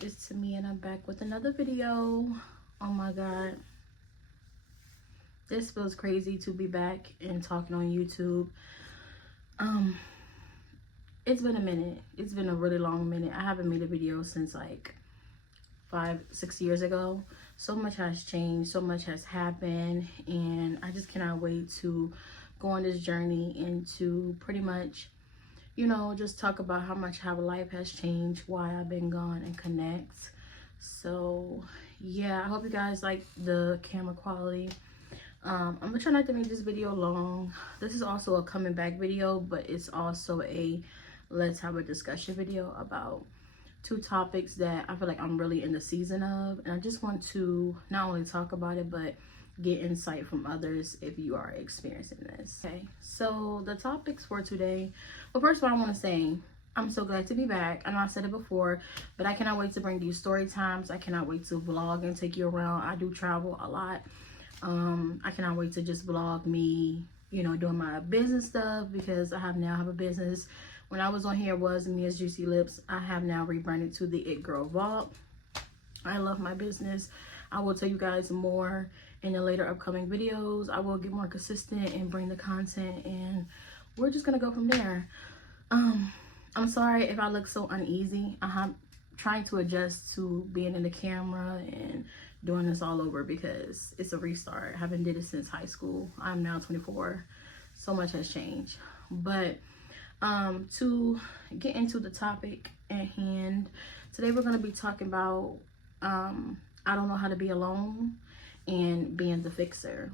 it's Tamia and I'm back with another video. Oh my god, this feels crazy to be back and talking on YouTube. It's been a minute. It's been a really long minute. I haven't made a video since like 5-6 years ago. So much has changed, so much has happened, and I just cannot wait to go on this journey and to pretty much, you know, just talk about how life has changed, why I've been gone, and connect. So yeah, I hope you guys like the camera quality. I'm gonna try not to make this video long. This is also a coming back video, but it's also a let's have a discussion video about two topics that I feel like I'm really in the season of, and I just want to not only talk about it but get insight from others if you are experiencing this. Okay, so the topics for today, well, first of all, I want to say I'm so glad to be back. I know I said it before, but I cannot wait to bring you story times. I cannot wait to vlog and take you around. I do travel a lot. I cannot wait to just vlog me, you know, doing my business stuff, because I now have a business. When I was on here, it was Mia's Juicy Lips. I have now rebranded to the It Girl Vault. I love my business. I will tell you guys more in the later upcoming videos. I will get more consistent and bring the content, and we're just gonna go from there. I'm sorry if I look so uneasy. I'm trying to adjust to being in the camera and doing this all over because it's a restart. I haven't did it since high school. I'm now 24. So much has changed. But to get into the topic at hand, today we're going to be talking about I don't know how to be alone and being the fixer.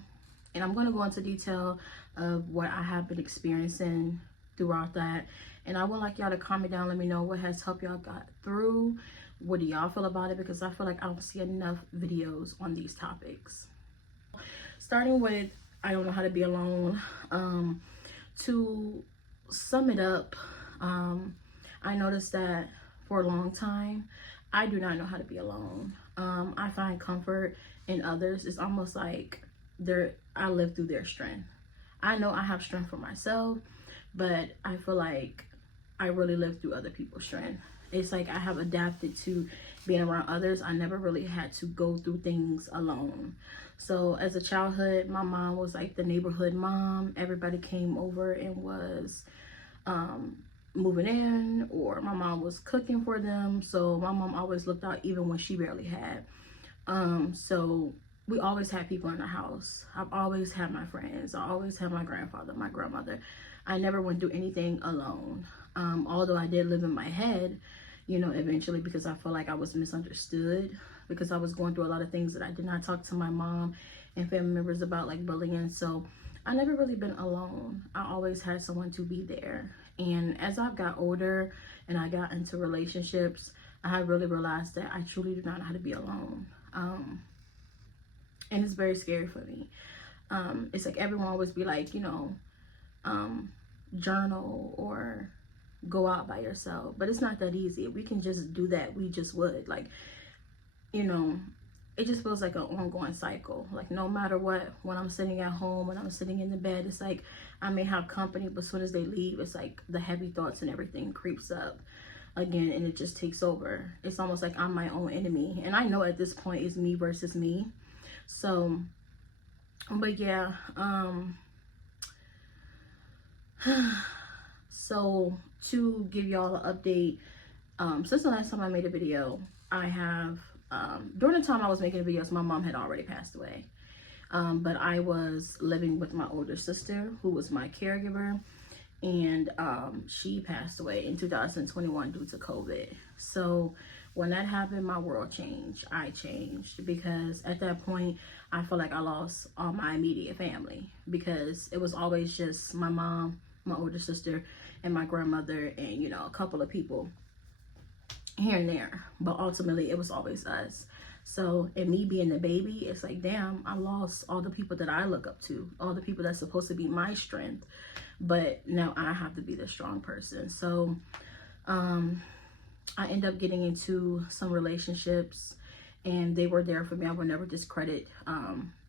And I'm going to go into detail of what I have been experiencing throughout that. And I would like y'all to comment down, let me know what has helped y'all got through. What do y'all feel about it? Because I feel like I don't see enough videos on these topics. Starting with I don't know how to be alone. To sum it up, I noticed that for a long time I do not know how to be alone. I find comfort in others. It's almost like I live through their strength. I know I have strength for myself, but I feel like I really live through other people's strength. It's like I have adapted to being around others. I never really had to go through things alone. So as a childhood, my mom was like the neighborhood mom. Everybody came over and was moving in, or my mom was cooking for them. So my mom always looked out even when she barely had. So we always had people in the house. I've always had my friends. I always had my grandfather, my grandmother. I never went through anything alone. Although I did live in my head, you know, eventually, because I felt like I was misunderstood, because I was going through a lot of things that I did not talk to my mom and family members about, like bullying. So I never really been alone. I always had someone to be there. And as I've got older and I got into relationships, I have really realized that I truly do not know how to be alone. And it's very scary for me. It's like everyone always be like, you know, journal or go out by yourself, but it's not that easy. If we can just do that, we just would. Like, you know, it just feels like an ongoing cycle. Like no matter what, when I'm sitting at home, when I'm sitting in the bed, it's like I may have company, but as soon as they leave, it's like the heavy thoughts and everything creeps up again, and it just takes over. It's almost like I'm my own enemy, and I know at this point it's me versus me. So but yeah, so to give y'all an update, since the last time I made a video, I have during the time I was making videos, my mom had already passed away, but I was living with my older sister, who was my caregiver, and she passed away in 2021 due to COVID. So when that happened, my world changed. I changed, because at that point I felt like I lost all my immediate family, because it was always just my mom, my older sister, and my grandmother, and you know, a couple of people here and there, but ultimately it was always us. So, and me being the baby, it's like, damn, I lost all the people that I look up to, all the people that's supposed to be my strength, but now I have to be the strong person. So I end up getting into some relationships, and they were there for me. I would never discredit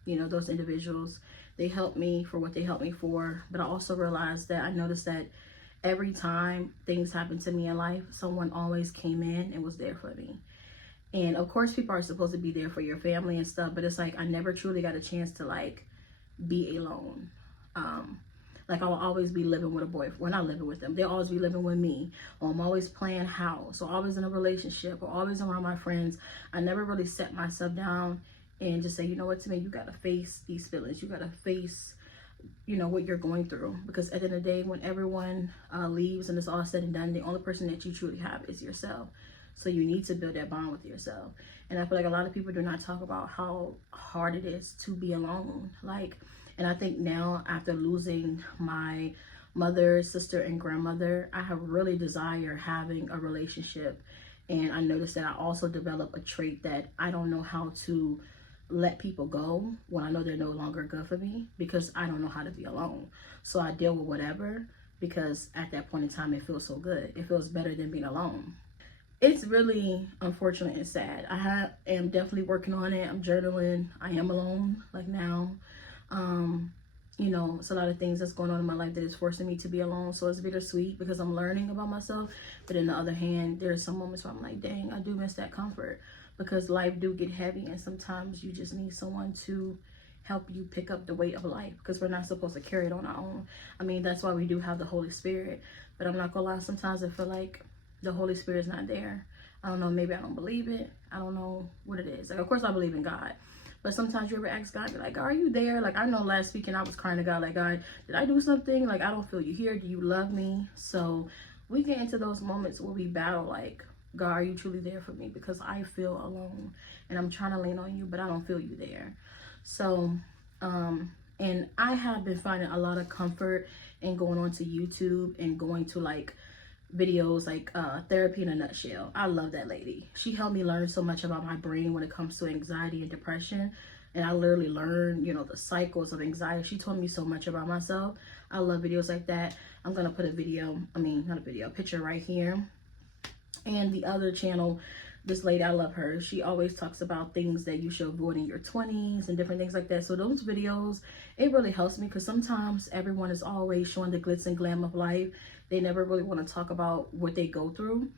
you know, those individuals. They helped me for what they helped me for, but I also realized that I noticed that every time things happened to me in life, someone always came in and was there for me. And of course people are supposed to be there for your family and stuff, but it's like I never truly got a chance to like be alone. Like I will always be living with a boyfriend. We're not living with them. They'll always be living with me. Or I'm always playing house, or always in a relationship, or always around my friends. I never really set myself down and just say, you know what, to me, you gotta face these feelings. You gotta face, you know, what you're going through. Because at the end of the day, when everyone leaves and it's all said and done, the only person that you truly have is yourself. So you need to build that bond with yourself. And I feel like a lot of people do not talk about how hard it is to be alone. Like, and I think now, after losing my mother, sister, and grandmother, I have really desired having a relationship. And I noticed that I also developed a trait that I don't know how to let people go when I know they're no longer good for me, because I don't know how to be alone. So I deal with whatever, because at that point in time, it feels so good. It feels better than being alone. It's really unfortunate and sad. am definitely working on it. I'm journaling. I am alone, like now. You know, it's a lot of things that's going on in my life that is forcing me to be alone. So it's bittersweet because I'm learning about myself. But on the other hand, there's some moments where I'm like, dang, I do miss that comfort, because life do get heavy, and sometimes you just need someone to help you pick up the weight of life, because we're not supposed to carry it on our own. I mean, that's why we do have the Holy Spirit. But I'm not gonna lie, sometimes I feel like the Holy Spirit's not there. I don't know, maybe I don't believe it. I don't know what it is. Like, of course I believe in God. But sometimes you ever ask God, be like, God, are you there? Like, I know last weekend I was crying to God, like, God, did I do something? Like, I don't feel you here. Do you love me? So we get into those moments where we battle, like, God, are you truly there for me? Because I feel alone and I'm trying to lean on you, but I don't feel you there. So, and I have been finding a lot of comfort in going onto YouTube and going to like videos like Therapy in a Nutshell. I love that lady. She helped me learn so much about my brain when it comes to anxiety and depression. And I literally learned, you know, the cycles of anxiety. She told me so much about myself. I love videos like that. I'm gonna put a picture right here. And the other channel, this lady, I love her. She always talks about things that you should avoid in your 20s and different things like that. So those videos, it really helps me, because sometimes everyone is always showing the glitz and glam of life. They never really want to talk about what they go through.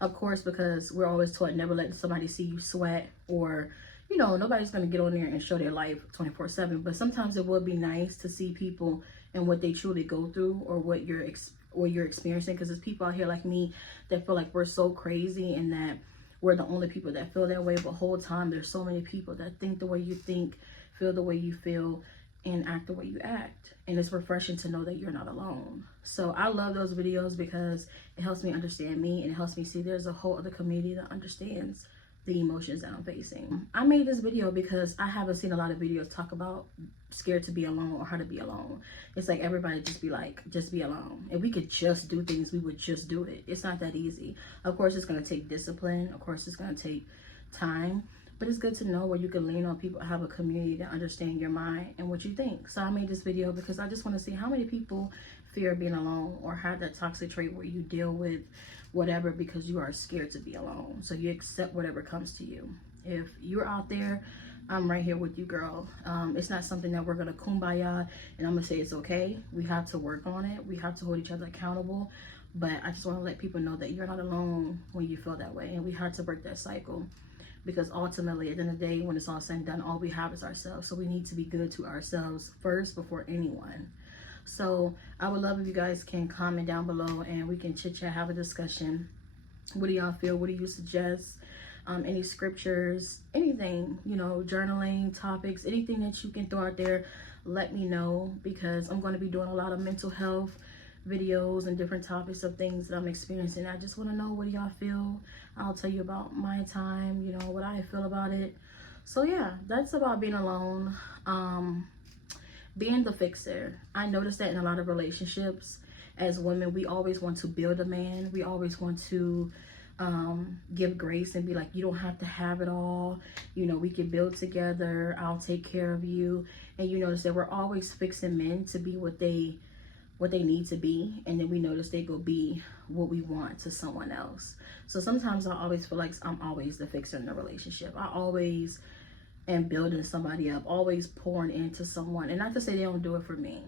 Of course, because we're always taught never let somebody see you sweat, or, you know, nobody's going to get on there and show their life 24/7. But sometimes it would be nice to see people and what they truly go through, or what you're experiencing, because there's people out here like me that feel like we're so crazy and that we're the only people that feel that way. But whole time there's so many people that think the way you think, feel the way you feel, and act the way you act. And it's refreshing to know that you're not alone. So I love those videos because it helps me understand me, and it helps me see there's a whole other community that understands the emotions that I'm facing. I made this video because I haven't seen a lot of videos talk about scared to be alone or how to be alone. It's like everybody just be like, just be alone. If we could just do things, we would just do it. It's not that easy. Of course, it's gonna take discipline. Of course, it's gonna take time. But it's good to know where you can lean on people, have a community that understand your mind and what you think. So I made this video because I just want to see how many people fear being alone, or have that toxic trait where you deal with whatever because you are scared to be alone. So you accept whatever comes to you. If you're out there, I'm right here with you, girl. It's not something that we're going to kumbaya and I'm going to say it's okay. We have to work on it. We have to hold each other accountable. But I just want to let people know that you're not alone when you feel that way. And we have to break that cycle. Because ultimately, at the end of the day, when it's all said and done, all we have is ourselves. So we need to be good to ourselves first before anyone. So I would love if you guys can comment down below and we can chit chat, have a discussion. What do y'all feel? What do you suggest? Any scriptures, anything, you know, journaling, topics, anything that you can throw out there, let me know, because I'm going to be doing a lot of mental health videos and different topics of things that I'm experiencing. I just want to know, what do y'all feel? I'll tell you about my time, you know, what I feel about it. So yeah, that's about being alone. Being the fixer. I noticed that in a lot of relationships, as women, we always want to build a man. We always want to give grace and be like, you don't have to have it all, you know, we can build together, I'll take care of you. And you notice that we're always fixing men to be what they need to be, and then we notice they go be what we want to someone else. So sometimes I always feel like I'm always the fixer in the relationship. I always am building somebody up, always pouring into someone. And not to say they don't do it for me,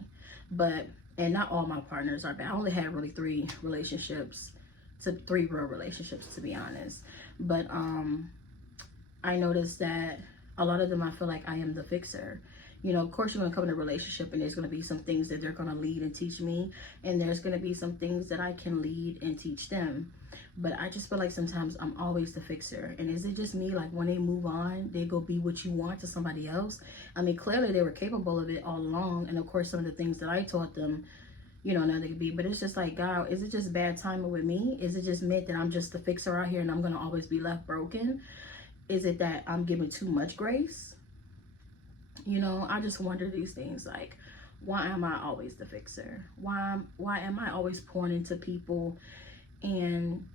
but, and not all my partners are bad. I only had really 3 real relationships, to be honest. But I noticed that a lot of them, I feel like I am the fixer. You know, of course, you're going to come in a relationship and there's going to be some things that they're going to lead and teach me. And there's going to be some things that I can lead and teach them. But I just feel like sometimes I'm always the fixer. And is it just me? Like when they move on, they go be what you want to somebody else. I mean, clearly they were capable of it all along. And of course, some of the things that I taught them, you know, now they could be. But it's just like, God, is it just bad timing with me? Is it just meant that I'm just the fixer out here and I'm going to always be left broken? Is it that I'm giving too much grace? You know, I just wonder these things, like, why am I always the fixer? Why am I always pouring into people and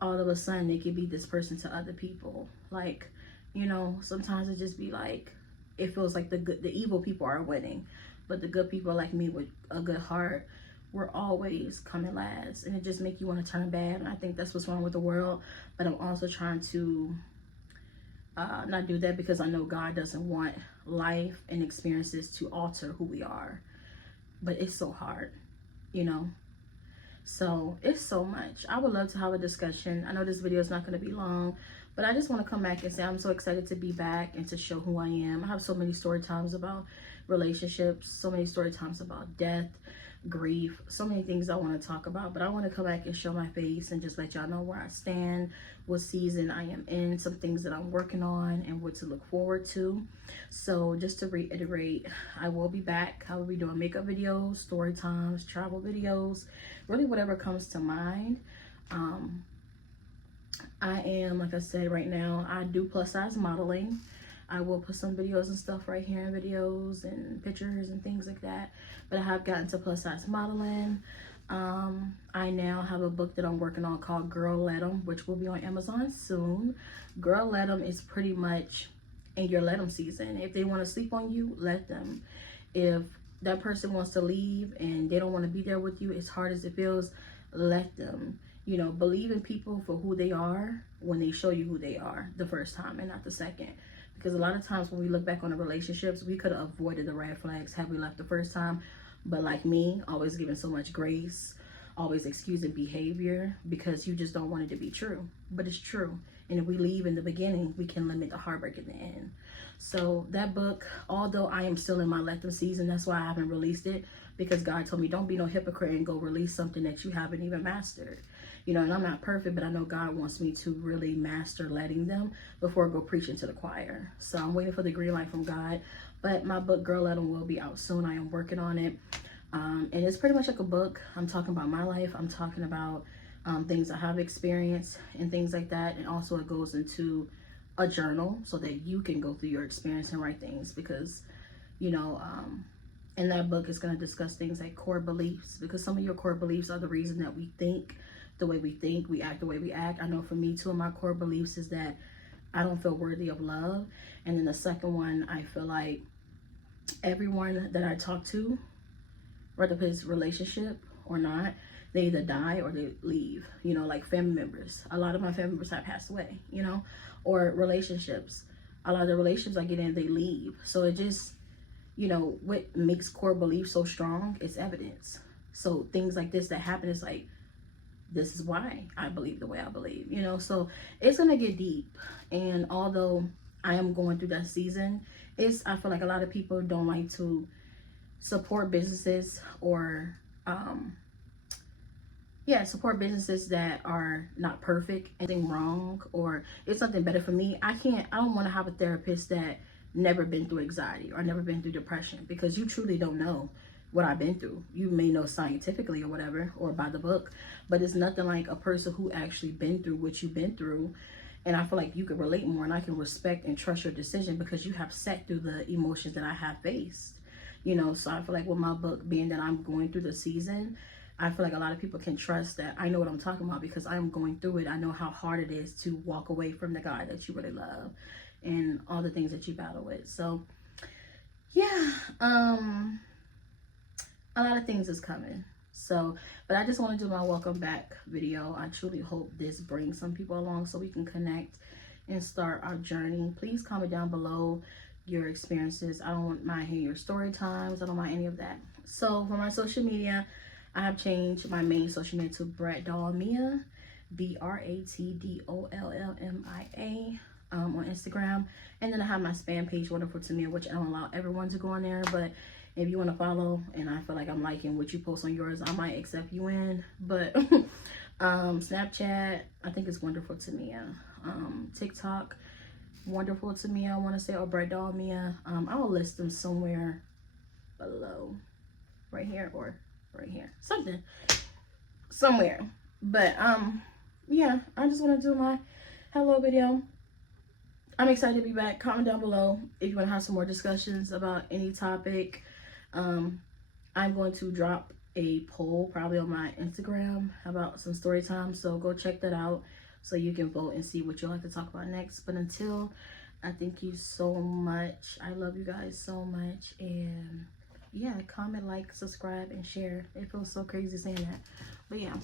all of a sudden they can be this person to other people? Like, you know, sometimes it just be like, it feels like the evil people are winning, but the good people like me with a good heart, we're always coming last, and it just make you want to turn bad. And I think that's what's wrong with the world. But I'm also trying to not do that, because I know God doesn't want life and experiences to alter who we are. But it's so hard, you know. So it's so much. I would love to have a discussion. I know this video is not going to be long, but I just want to come back and say I'm so excited to be back and to show who I am. I have so many story times about relationships, so many story times about death, grief, so many things I want to talk about. But I want to come back and show my face and just let y'all know where I stand, what season I am in, some things that I'm working on, and what to look forward to. So just to reiterate, I will be back. I will be doing makeup videos, story times, travel videos, really whatever comes to mind. I am, like I said, right now I do plus size modeling. I will put some videos and stuff right here, in videos and pictures and things like that. But I have gotten to plus size modeling. I now have a book that I'm working on called Girl Let 'Em, which will be on Amazon soon. Girl Let 'Em is pretty much in your let 'em season. If they want to sleep on you, let them. If that person wants to leave and they don't want to be there with you, as hard as it feels, let them. You know, believe in people for who they are when they show you who they are the first time and not the second. Because a lot of times when we look back on the relationships, we could have avoided the red flags had we left the first time. But like me, always giving so much grace, always excusing behavior because you just don't want it to be true. But it's true. And if we leave in the beginning, we can limit the heartbreak in the end. So that book, although I am still in my let them season, that's why I haven't released it. Because God told me, don't be no hypocrite and go release something that you haven't even mastered. You know, and I'm not perfect, but I know God wants me to really master letting them before I go preaching to the choir. So I'm waiting for the green light from God. But my book, Girl Let 'Em, will be out soon. I am working on it. And it's pretty much like a book. I'm talking about my life. I'm talking about things I have experienced and things like that. And also it goes into a journal so that you can go through your experience and write things. Because, you know, in that book, it's going to discuss things like core beliefs. Because some of your core beliefs are the reason that we think the way we think, we act the way we act. I know for me, two of my core beliefs is that I don't feel worthy of love. And then the second one, I feel like everyone that I talk to, whether it's relationship or not, they either die or they leave. You know, like family members. A lot of my family members have passed away, you know, or relationships. A lot of the relationships I get in, they leave. So it just, you know, what makes core beliefs so strong is evidence. So things like this that happen is like, this is why I believe the way I believe, you know. So it's gonna get deep. And although I am going through that season, I feel like a lot of people don't like to support businesses or support businesses that are not perfect, anything wrong, or it's something better for me. I don't want to have a therapist that never been through anxiety or never been through depression, because you truly don't know what I've been through. You may know scientifically or whatever, or by the book, but it's nothing like a person who actually been through what you've been through. And I feel like you can relate more, and I can respect and trust your decision because you have sat through the emotions that I have faced, you know. So I feel like with my book, being that I'm going through the season, I feel like a lot of people can trust that I know what I'm talking about because I'm going through it. I know how hard it is to walk away from the guy that you really love and all the things that you battle with. So yeah, a lot of things is coming. So, but I just want to do my welcome back video. I truly hope this brings some people along so we can connect and start our journey. Please comment down below your experiences. I don't mind hearing your story times. I don't mind any of that. So for my social media, I have changed my main social media to Bratdollmia, BRATDOLLMIA. on Instagram. And then I have my spam page, Wonderful Tamia, which I don't allow everyone to go on there. But if you want to follow and I feel like I'm liking what you post on yours, I might accept you in. But Snapchat, I think it's Wonderful Tamia. TikTok, Wonderful Tamia, I want to say, or Bright Doll Mia. I will list them somewhere below, right here or right here, somewhere. But yeah, I just want to do my hello video. I'm excited to be back. Comment down below if you want to have some more discussions about any topic. I'm going to drop a poll probably on my Instagram about some story time, so go check that out so you can vote and see what you'll like to talk about next. But until, I thank you so much. I love you guys so much. And yeah, comment, like, subscribe, and share. It feels so crazy saying that, but yeah.